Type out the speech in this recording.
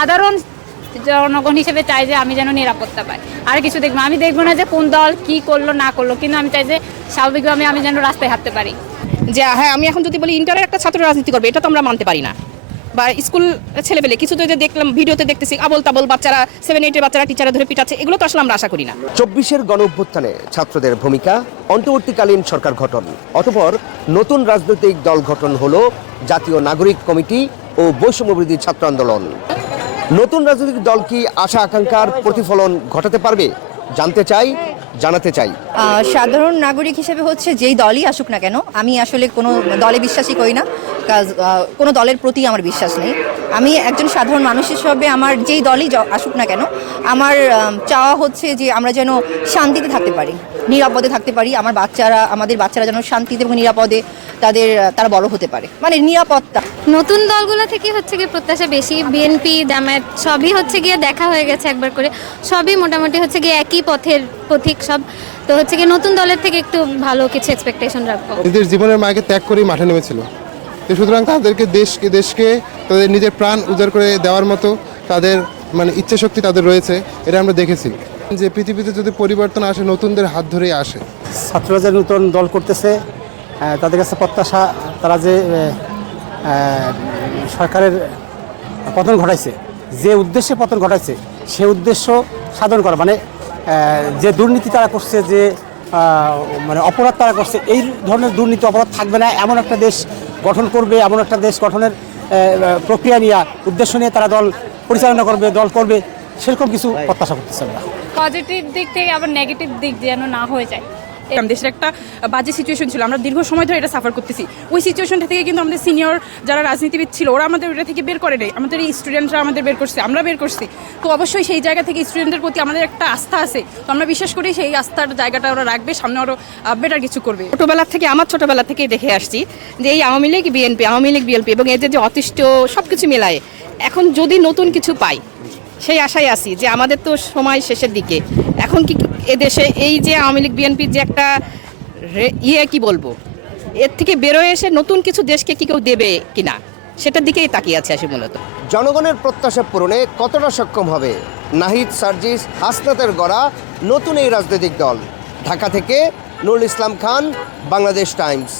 সাধারণ জনগণ হিসেবে চাই যে আমি যেন নিরাপত্তা পাই, আর কিছু দেখবো আমি দেখবো না যে কোন দল কি করলো না করলো, কিন্তু আমি চাই যে স্বাভাবিকভাবে আমি যেন রাস্তায় হাঁটতে পারি। যে হ্যাঁ, আমি এখন যদি বলি ইন্টারের একটা ছাত্র রাজনীতি করবে, এটা তো আমরা মানতে পারি না। বা স্কুল ছেলেবেলে কিছু তো যে দেখলাম ভিডিওতে দেখতেছি আবল তাবল বাচ্চারা 7-8 বাচ্চারা টিচারে ধরে পিটাচ্ছে, এগুলো তো আসলে আমরা আশা করি না। 24-এর গণ অভ্যুত্থানে ছাত্রদের ভূমিকা, অন্তর্বর্তীকালীন সরকার গঠন, অতঃপর নতুন রাজনৈতিক দল গঠন হলো জাতীয় নাগরিক কমিটি ও বৈষম্যবিরোধী ছাত্র আন্দোলন। নতুন রাজনৈতিক দল কি আশা আকাঙ্ক্ষার প্রতিফলন ঘটাতে পারবে? জানতে চাই, জানাতে চাই। সাধারণ নাগরিক হিসেবে হচ্ছে যেই দলই আসুক না কেন, আমি আসলে কোনো দলে বিশ্বাসই করি না, কোনো দলের প্রতি আমার বিশ্বাস নেই। আমি একজন সাধারণ মানুষ হিসেবে আমার যেই দলই আসুক না কেন, আমার চাওয়া হচ্ছে যে আমরা যেন শান্তিতে থাকতে পারি, নিরাপদে থাকতে পারি। আমাদের বাচ্চারা যেন শান্তিতে এবং নিরাপদে তারা বড় হতে পারে, মানে নিরাপত্তা। নতুন দলগুলো থেকে হচ্ছে গিয়ে প্রত্যাশা বেশি। বিএনপি, জামায়াত সবই হচ্ছে গিয়ে দেখা হয়ে গেছে একবার করে, সবই মোটামুটি হচ্ছে গিয়ে একই পথিক সব। তো হচ্ছে গিয়ে নতুন দলের থেকে একটু ভালো কিছু এক্সপেকটেশন রাখবো। নিজের জীবনের মাকে ত্যাগ করেই মাঠে নেমেছিল, তো সুতরাং তাদেরকে দেশকে তাদের নিজের প্রাণ উজাড় করে দেওয়ার মতো তাদের মানে ইচ্ছা শক্তি তাদের রয়েছে, এটা আমরা দেখেছি। যে পৃথিবীতে যদি পরিবর্তন আসে, নতুনদের হাত ধরেই আসে। ছাত্ররা যে নতুন দল করতেছে, তাদের কাছে প্রত্যাশা তারা যে সরকারের পতন ঘটাইছে, যে উদ্দেশ্যে পতন ঘটাইছে সে উদ্দেশ্য সাধন করা, মানে যে দুর্নীতি তারা করছে, যে মানে অপরাধ তারা করছে, এই ধরনের দুর্নীতি অপরাধ থাকবে না, এমন একটা দেশ গঠন করবে, এমন একটা দেশ গঠনের প্রক্রিয়া নিয়ে উদ্দেশ্য নিয়ে তারা দল পরিচালনা করবে, দল করবে, সেরকম কিছু প্রত্যাশা করতেছে আমরা। পজিটিভ দিক থেকে আবার নেগেটিভ দিক যেন না হয়ে যায়। দেশের একটা বাজে সিচুয়েশন ছিল, আমরা দীর্ঘ সময় ধরে এটা সাফার করতেছি। ওই সিচুয়েশনটা থেকে কিন্তু আমাদের সিনিয়র যারা রাজনীতিবিদ ছিল ওরা আমাদের ওটা থেকে বের করে নেই, আমাদের এই স্টুডেন্টরা আমাদের বের করছে, আমরা বের করছি। তো অবশ্যই সেই জায়গা থেকে স্টুডেন্টের প্রতি আমাদের একটা আস্থা আছে, তো আমরা বিশ্বাস করি সেই আস্থার জায়গাটা ওরা রাখবে, সামনে আরও বেটার কিছু করবে। আমার ছোটবেলা থেকেই দেখে আসছি যে এই আওয়ামী লীগ বিএনপি এবং এদের যে অতিষ্ঠ সব কিছু মেলায় এখন যদি নতুন কিছু পাই সেই আশায় আছি যে আমাদের তো সময় শেষের দিকে। এখন কি এদেশে এই যে আওয়ামী লীগ বিএনপির যে একটা কি বলবো, এর থেকে বেরোয় এসে নতুন কিছু দেশকে কি কেউ দেবে কিনা, সেটার দিকেই তাকিয়ে আছে আসে মূলত। জনগণের প্রত্যাশা পূরণে কতটা সক্ষম হবে নাহিদ, সার্জিস, হাসনাতের গড়া নতুন এই রাজনৈতিক দল? ঢাকা থেকে নুরুল ইসলাম খান, বাংলাদেশ টাইমস।